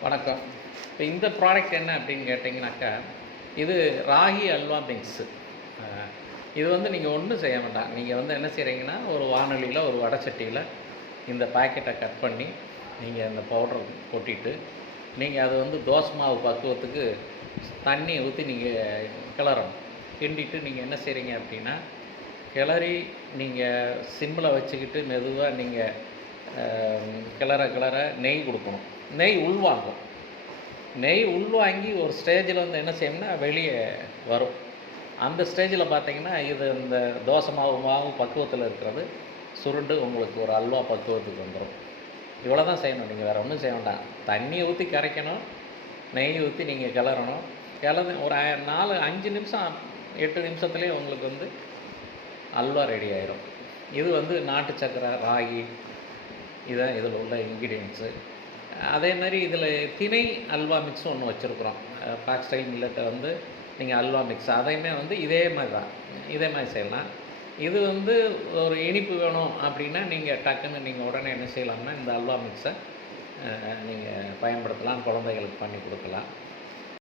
வணக்கம். இப்போ இந்த ப்ராடக்ட் என்ன அப்படின்னு கேட்டிங்கனாக்கா, இது ராகி அல்வா மிக்ஸு. அ இது வந்து நீங்க ஒண்ணும் செய்ய வேண்டாம். நீங்க வந்து என்ன செய்றீங்கன்னா, ஒரு வாணலியில, ஒரு வடச்சட்டியில இந்த பாக்கெட்ட கட் பண்ணி, நீங்க அந்த பவுடர கொட்டிட்டு, நீங்க அது வந்து தோசை மாவு பக்குவத்துக்கு தண்ணி ஊத்தி நீங்க கிளறணும். கிண்டிட்டு நீங்க என்ன செய்றீங்க அப்படின்னா, கிளறி நீங்க சிம்ல வச்சுக்கிட்டு மெதுவா நீங்க அ கிளற கிளற நெய் குடுக்கணும். நெய் உள்வாங்கும். நெய் உள்வாங்கி ஒரு ஸ்டேஜில் வந்து என்ன செய்யும்னா, வெளிய வரும். அந்த ஸ்டேஜில் பார்த்தீங்கன்னா, இது இந்த தோசை மாவு பக்குவத்தில இருக்கிறது சுருண்டு உங்களுக்கு ஒரு அல்வா பக்குவத்துக்கு வந்துரும். இவ்வளோ தான் செய்யணும். நீங்க வேற ஒண்ணும் செய்ய வேண்டாம். தண்ணிய ஊத்தி கரைக்கணும். நெய் ஊத்தி நீங்க கிளறணும். கிளறி ஒரு 5 நிமிஷம், 8 நிமிஷத்துலயே உங்களுக்கு வந்து அல்வா ரெடி ஆயிரும். இது வந்து நாட்டு சர்க்கரை, ராகி இதான் இதில உள்ள இன்கிரீடியன்ட்ஸு. அதே மாரி இதில திணை அல்வா மிக்ஸும் ஒண்ணு வச்சிருக்கிறோம். ஃபாக்ஸ்டைல் மில்லட்ட வந்து நீங்க அல்வா மிக்ஸ் அதையுமே வந்து இதே மாரி தான். இதே மாரி செய்யலாம். இது வந்து ஒரு இனிப்பு வேணும் அப்படின்னா, நீங்க டக்குன்னு நீங்க உடனே என்ன செய்யலாம்னா, இந்த அல்வா மிக்ஸ நீங்க பயன்படுத்தலாம். குழந்தைகளுக்கு பண்ணி குடுக்கலாம்.